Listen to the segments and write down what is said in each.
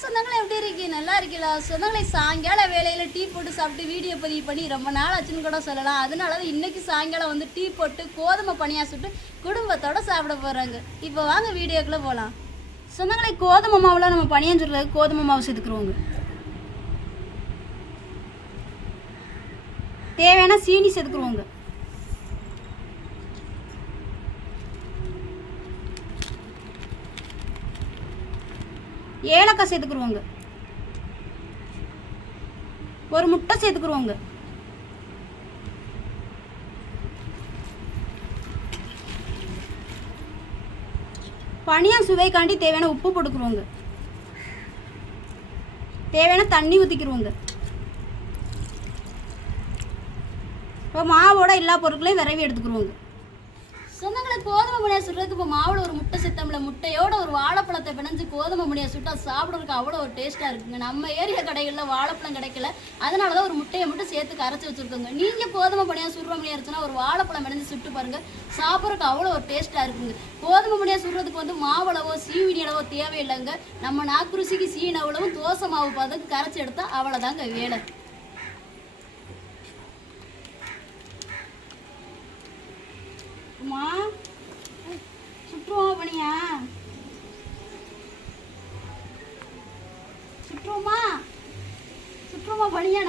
சொந்தங்களே எப்படி இருக்கீங்க நல்லா இருக்கீங்களா சொந்தங்களை சாயங்கால வேலையில் டீ போட்டு சாப்பிட்டு வீடியோ பதிவு பண்ணி ரொம்ப நாள் ஆச்சுன்னு கூட சொல்லலாம். அதனால தான் இன்றைக்கி சாயங்காலம் வந்து டீ போட்டு கோதுமை பனியா சுட்டு குடும்பத்தோடு சாப்பிட போகிறாங்க இப்போ வாங்க வீடியோக்குள்ளே போகலாம் சொந்தங்களை கோதுமை மாவில் நம்ம பனியான்னு சொல்றது கோதுமை மாவு சேர்த்துக்குருவோங்க தேவையான சீனி சேர்த்துக்குருவோங்க ஏலக்காய் சேர்த்துக்குருவோங்க. ஒரு முட்டை சேர்த்துக்குருவோங்க. பனியா சுவைக்காண்டி தேவையான உப்பு போட்டுக்குருவோங்க. தேவையான தண்ணி ஊற்றிக்கிருவோங்க இப்போ மாவோட எல்லா பொருட்களையும் விரவி எடுத்துக்கிருவோங்க. கோதுமை மணியா சுடுறதுக்கு இப்போ மாவுல ஒரு முட்டை சித்தம்ல முட்டையோட ஒரு வாழைப்பழத்தை பிணைஞ்சு கோதுமை மணியா சுட்டா சாப்பிட்றதுக்கு அவ்வளோ ஒரு டேஸ்ட்டாக இருக்குங்க. நம்ம ஏரியா கடைகளில் வாழைப்பழம் கிடைக்கல. அதனால தான் ஒரு முட்டையை மட்டும் சேர்த்து கரைச்சி வச்சுருக்கோங்க. நீங்கள் கோதுமை மணியா சுடுற மணியா இருந்துச்சுன்னா ஒரு வாழைப்பழம் பிணைஞ்சு சுட்டு பாருங்க. சாப்பிட்றதுக்கு அவ்வளோ ஒரு டேஸ்ட்டாக இருக்குங்க. கோதுமை மணியா சுடுறதுக்கு வந்து மாவளவோ சீவினி அளவோ தேவையில்லைங்க. நம்ம நாக்குருசிக்கு சீன அளவும் தோசை மாவு பார்த்து கரைச்சி எடுத்தா அவ்வளோதாங்க வேலை. அம்மா சுற்றுவோம் பணியா சுற்றுவோமா? சுற்றுவோமா பணியான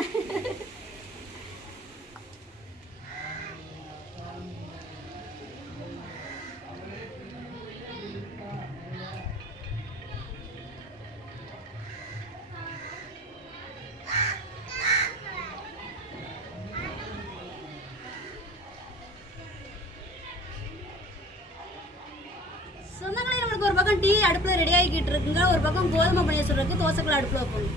சொந்தங்களே நம்மளுக்கு ஒரு பக்கம் டீ அடுப்புல ரெடி ஆகிக்கிட்டு இருக்குங்க ஒரு பக்கம் கோதுமை பணியை சுடுறதுக்கு தோசைக்குள்ள அடுப்புல வைப்போம்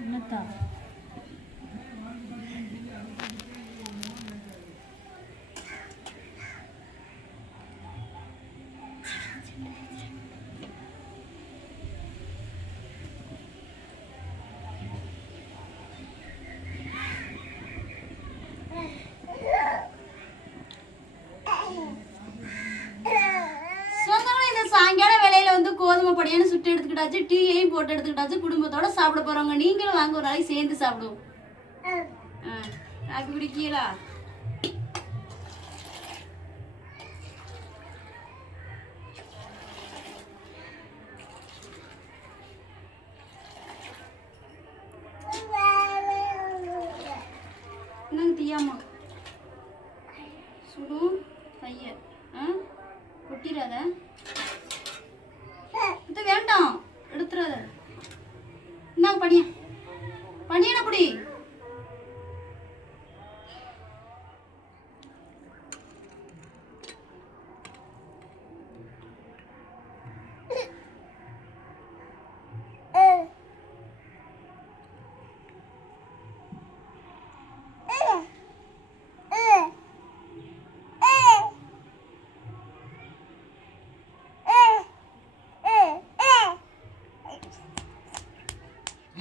என்னத்தா சொந்தங்களே இந்த சாயங்கால வேலையில வந்து கோதுமை படியான சுட்டு எடுத்துக்கிட்டாச்சு டீயையும் போட்டு எடுத்துக்கிட்டாச்சு குடும்பத்தோட சாப்பிட போறவங்க நீங்களும் வாங்க ஒரு நாளைக்கு சேர்ந்து சாப்பிடுவோம். ஆ, காப்பி குடிக்கீங்களா? என்னங்க தீயாமா சுடும் கைய ஆ கொட்டிடாத இது வேண்டாம் எடுத்துறாத இந்தாங்க பனியா பனியனை குடி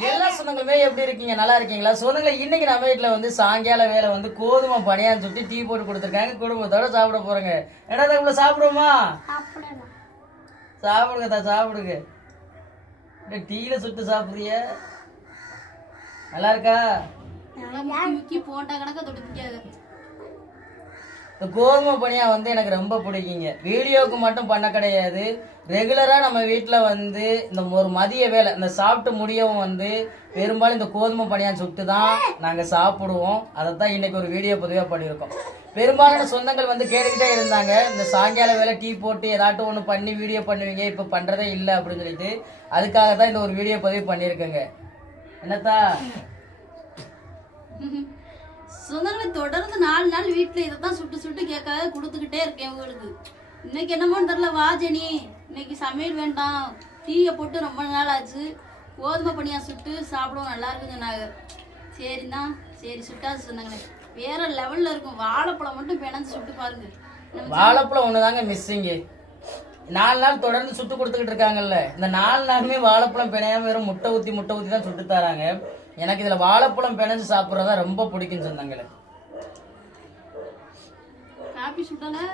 எல்லா சொந்தங்களுமே எப்படி இருக்கீங்க? நல்லா இருக்கீங்களா? சொந்தங்களே இன்னைக்கு நம்ம வீட்டில் வந்து சாயங்கால வேலை வந்து கோதுமை பனியான்னு சுட்டி டீ போட்டு கொடுத்துருக்காங்க. குடும்பத்தோட சாப்பிட போறோங்க. ஏடா தகுல சாப்பிடுவோமா? சாப்பிடுங்க. தா சாப்பிடுங்க. டீல சுட்டு சாப்பிடுறிய? நல்லா இருக்கா? இந்த கோதுமை பனியா வந்து எனக்கு ரொம்ப பிடிக்குங்க. வீடியோவுக்கு மட்டும் பண்ண கிடையாது. ரெகுலராக நம்ம வீட்டில் வந்து இந்த ஒரு மதிய வேலை இந்த சாப்பிட்டு முடியவும் வந்து பெரும்பாலும் இந்த கோதுமை பனியான் சுட்டு தான் நாங்கள் சாப்பிடுவோம். அதை தான் இன்னைக்கு ஒரு வீடியோ பதிவாக பண்ணியிருக்கோம். பெரும்பாலான சொந்தங்கள் வந்து கேட்டுக்கிட்டே இருந்தாங்க. இந்த சாயங்கால வேலை டீ போட்டு ஏதாட்டும் ஒன்று பண்ணி வீடியோ பண்ணுவீங்க இப்போ பண்ணுறதே இல்லை அப்படின்னு சொல்லிட்டு அதுக்காக தான் இந்த ஒரு வீடியோ பதிவு பண்ணியிருக்கேங்க. என்னத்தா? சொந்தங்களை தொடர்ந்து நாலு நாள் வீட்டுல இதை தான் சுட்டு சுட்டு கேட்காத கொடுத்துக்கிட்டே இருக்கேன் உங்களுக்கு. இன்னைக்கு என்னமோன்னு தெரியல வா ஜெனி. இன்னைக்கு சமையல் வேண்டாம். டீயை போட்டு ரொம்ப நாள் ஆச்சு. கோதுமை பனியா சுட்டு சாப்பிடுவோம் நல்லா இருக்குன்னு சொன்னாங்க. சரிதான் சரி சுட்டாது சொன்னாங்களே. வேற லெவல்ல இருக்கும். வாழைப்பழம் மட்டும் பிணைஞ்சு சுட்டு பாருங்க. வாழைப்பழம் ஒன்று தாங்க மிஸ்ஸிங்கு நாலு நாள் தொடர்ந்து சுட்டு கொடுத்துக்கிட்டு இருக்காங்கல்ல. இந்த நாலு நாளுமே வாழைப்பழம் பிணையாம வெறும் முட்டை ஊற்றி முட்டை ஊற்றி தான் சுட்டு தராங்க. எனக்கு இதில் வாழைப்பழம் பிணைஞ்சு சாப்பிட்றதா ரொம்ப பிடிக்கும் சொன்னாங்களே.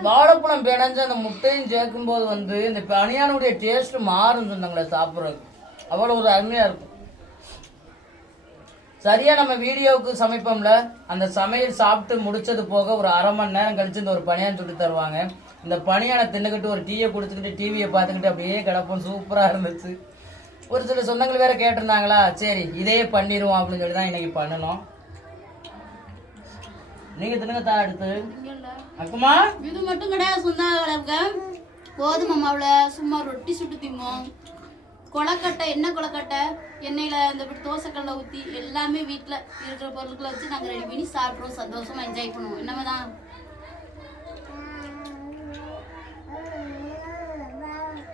வாழைப்பழம் பிணைஞ்சு அந்த முட்டையும் சேர்க்கும்போது வந்து இந்த பனியானுடைய டேஸ்ட் மாறும் சொன்னாங்களே சாப்பிட்றதுக்கு. அவ்வளோ ஒரு அருமையாக இருக்கும். சரியா நம்ம வீடியோவுக்கு சமைப்போம்ல? அந்த சமையல் சாப்பிட்டு முடிச்சது போக ஒரு அரை மணி நேரம் கழிச்சு இந்த ஒரு பனியான் சுட்டு தருவாங்க. இந்த பனியானை தின்னுக்கிட்டு ஒரு டீயை குடிச்சுக்கிட்டு டிவியை பார்த்துக்கிட்டு அப்படியே கிடப்போம். சூப்பராக இருந்துச்சு. ஒரு சில சொந்தங்கள் வேற கேட்டிருந்தாங்களா? சரி இதே பண்ணிடுவோம் அப்படின்னு சொல்லி தான் இன்னைக்கு பண்ணணும். நீங்க தின்னுங்க தா இல்ல. அக்குமா? இது மட்டும் கிடையாது சொந்தாங்க கோதுமை மாவுல சும்மா ரொட்டி சுட்டு திம்போம். கொலக்கட்டை என்ன கொலக்கட்டை? எண்ணெயில் இந்த தோசைக்கல்ல ஊற்றி எல்லாமே வீட்டில் இருக்கிற பொருட்களை வச்சு நாங்கள் ரெடி பண்ணி சாப்பிடுவோம் சந்தோஷமாக என்ஜாய் பண்ணுவோம். என்னமாதான்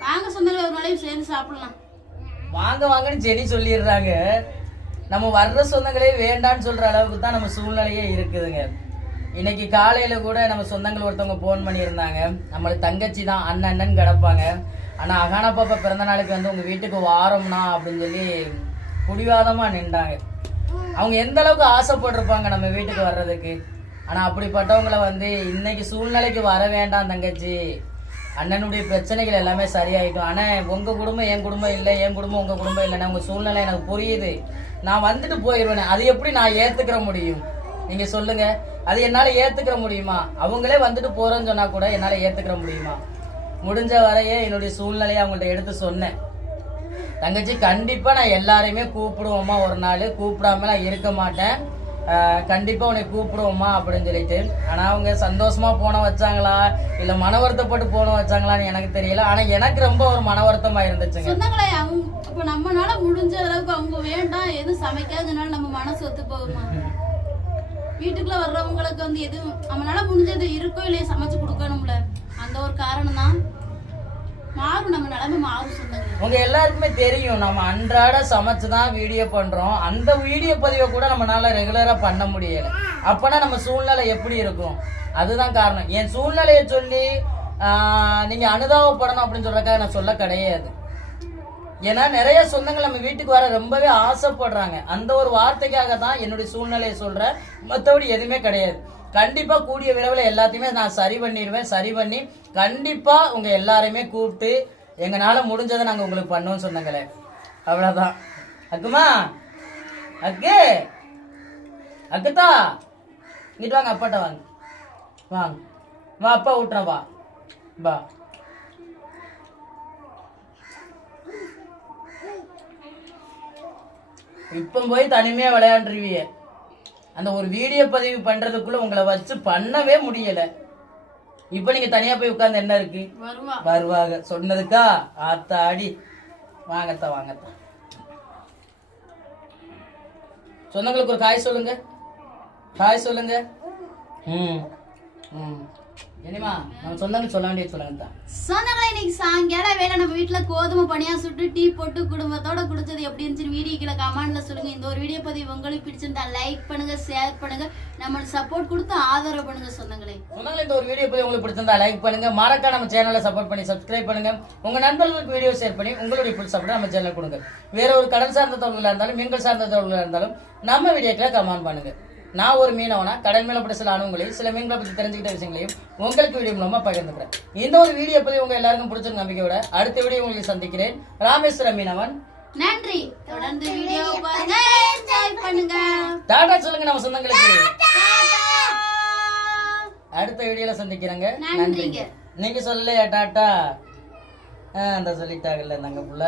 வாங்க சொந்தங்களை ஒரு நாளையும் சேர்ந்து சாப்பிடலாம். வாங்க வாங்கன்னு செடி சொல்லிடுறாங்க. நம்ம வர்ற சொந்தங்களே வேண்டான்னு சொல்கிற அளவுக்கு தான் நம்ம சூழ்நிலையே இருக்குதுங்க. இன்னைக்கு காலையில் கூட நம்ம சொந்தங்கள் ஒருத்தவங்க ஃபோன் பண்ணியிருந்தாங்க. நம்மளுக்கு தங்கச்சி தான் அண்ணன் அண்ணன் கிடப்பாங்க. ஆனால் அகானா பாப்பா பிறந்த நாளைக்கு வந்து உங்கள் வீட்டுக்கு வாரோம்னா அப்படின்னு சொல்லி குடிவாதமாக நின்றாங்க. அவங்க எந்த அளவுக்கு ஆசைப்பட்டிருப்பாங்க நம்ம வீட்டுக்கு வர்றதுக்கு? ஆனால் அப்படிப்பட்டவங்களை வந்து இன்னைக்கு சூழ்நிலைக்கு வர வேண்டாம் தங்கச்சி. அண்ணனுடைய பிரச்சனைகள் எல்லாமே சரியாயிட்டும். ஆனால் உங்கள் குடும்பம் என் குடும்பம் இல்லை என் குடும்பம் உங்கள் குடும்பம் இல்லைன்னா உங்கள் சூழ்நிலை எனக்கு புரியுது. நான் வந்துட்டு போயிடுவேன் அது எப்படி நான் ஏற்றுக்கிற முடியும்? நீங்கள் சொல்லுங்கள் அது என்னால் ஏற்றுக்கிற முடியுமா? அவங்களே வந்துட்டு போகிறோன்னு சொன்னால் கூட என்னால் ஏற்றுக்கிற முடியுமா? முடிஞ்ச வரையே என்னுடைய சூழ்நிலையை அவங்கள்ட்ட எடுத்து சொன்னேன். தங்கச்சி கண்டிப்பாக நான் எல்லாரையுமே கூப்பிடுவோமா ஒரு நாள். கூப்பிடாம நான் இருக்க மாட்டேன். கண்டிப்பாக உன்னை கூப்பிடுவோமா அப்படின்னு சொல்லிட்டு. ஆனால் அவங்க சந்தோஷமாக போன வச்சாங்களா? இல்லை மன வருத்தப்பட்டு போன வச்சாங்களான்னு எனக்கு தெரியல. ஆனால் எனக்கு ரொம்ப ஒரு மன வருத்தமாக இருந்துச்சுங்க. சொந்தங்களை அவங்க இப்போ நம்மனால முடிஞ்ச அளவுக்கு அவங்க வேண்டாம். எதுவும் சமைக்காதனால நம்ம மனசு ஒத்து போகுமா? வீட்டுக்குள்ள வர்றவங்களுக்கு வந்து எதுவும் நம்மளால முடிஞ்சது இருக்கோ இல்லையோ சமைச்சு கொடுக்கணும்ல. ஏதோ ஒரு காரணம் தான் மாறும் நம்ம நிலைமை மாறும் சொந்தங்க உங்க எல்லாருக்குமே தெரியும் நம்ம அன்றாட சமைச்சு தான் வீடியோ பண்றோம். அந்த வீடியோ பதிவை கூட நம்மளால ரெகுலரா பண்ண முடியல. அப்பனா நம்ம சூழ்நிலை எப்படி இருக்கும்? அதுதான் காரணம். என் சூழ்நிலையை சொல்லி நீங்க அனுதாபப்படணும் அப்படின்னு சொல்றதுக்காக நான் சொல்ல கிடையாது. ஏன்னா நிறைய சொந்தங்கள் நம்ம வீட்டுக்கு வர ரொம்பவே ஆசைப்படுறாங்க. அந்த ஒரு வார்த்தைக்காக தான் என்னுடைய சூழ்நிலையை சொல்றேன். மற்றபடி எதுவுமே கிடையாது. கண்டிப்பா கூடிய விரைவில் எல்லாத்தையுமே நான் சரி பண்ணிடுவேன் சரி பண்ணி கண்டிப்பா உங்க எல்லாரையுமே கூப்பிட்டு எங்களால முடிஞ்சதை நாங்க உங்களுக்கு பண்ணுவோம் சொன்னங்களே. அவ்வளவுதான். அக்குமா? அக்கு? அக்குதா? இங்கிட்டு வாங்க அப்பாட்ட வாங்க. வாங்க. வா அப்பா விட்டுறேன் வா. வா. இப்போ போய் தனிமையாக விளையாண்டுருவிய. அந்த ஒரு வீடியோ பதிவு பண்றதுக்குள்ள உங்களை வச்சு பண்ணவே முடியல. இப்போ நீங்க தனியா போய் உட்கார்ந்து என்ன இருக்கு? வருவா. வருவாங்க. சொன்னதுக்கா? ஆத்தாடி. வாங்கத்தா வாங்கத்தா சொந்தங்களுக்கு ஒரு காய் சொல்லுங்க. காய் சொல்லுங்க. ம். ம். இனிமா நம்ம சொந்தங்கள் சொல்ல வேண்டியது சொல்லுங்க தான் சொன்னங்களா இன்னைக்கு சாயங்காலம் வேலை நம்ம வீட்ல கோதுமை பனியா சுட்டு டீ போட்டு குடும்பத்தோட குடிச்சது எப்படி இருந்துச்சு வீடியோ கீழே கமெண்ட்ல சொல்லுங்க. இந்த ஒரு வீடியோ பதிவு உங்களுக்கு பிடிச்சிருந்தா லைக் பண்ணுங்க ஷேர் பண்ணுங்க நம்மளுக்கு சப்போர்ட் கொடுத்து ஆதரவு பண்ணுங்க சொந்தங்களே. சொந்தங்கள் இந்த ஒரு வீடியோ உங்களுக்கு பிடிச்சிருந்தா லைக் பண்ணுங்க. மறக்காம நம்ம சேனலை சப்போர்ட் பண்ணி சப்ஸ்கிரைப் பண்ணுங்க. உங்க நண்பர்களுக்கு வீடியோ ஷேர் பண்ணி உங்களுடைய ஃபுல் சப்போர்ட் நம்ம சேனல் கொடுங்க. வேற ஒரு கடல் சார்ந்த தொழிலாக இருந்தாலும் மீன்கள் சார்ந்த தொழிலாக இருந்தாலும் நம்ம வீடியோக்களை கமெண்ட் பண்ணுங்க. நான் ஒரு மீனவனா கடல் மேல சில அனுபவங்களையும் சில மீன்களை பற்றி தெரிஞ்சுக்கிட்ட விஷயங்களையும் உங்களுக்கு வீடியோ மூலமா பகிர்ந்துக்கிறேன். இந்த ஒரு வீடியோ பத்தி உங்க எல்லாருக்கும் பிடிச்ச நம்பிக்கையோட அடுத்த வீடியோ உங்களுக்கு சந்திக்கிறேன். ராமேஸ்வர மீனவன். நன்றி. தொடர்ந்து வீடியோ பண்ணுங்க. டாடா சொல்லுங்க நம்ம சொந்தங்களுக்கு. அடுத்த வீடியோல சந்திக்கிறேங்க. நன்றிங்க. நீங்க சொல்லலையா டாட்டா அந்த சொல்லிட்டாங்கல்ல தங்க புள்ள.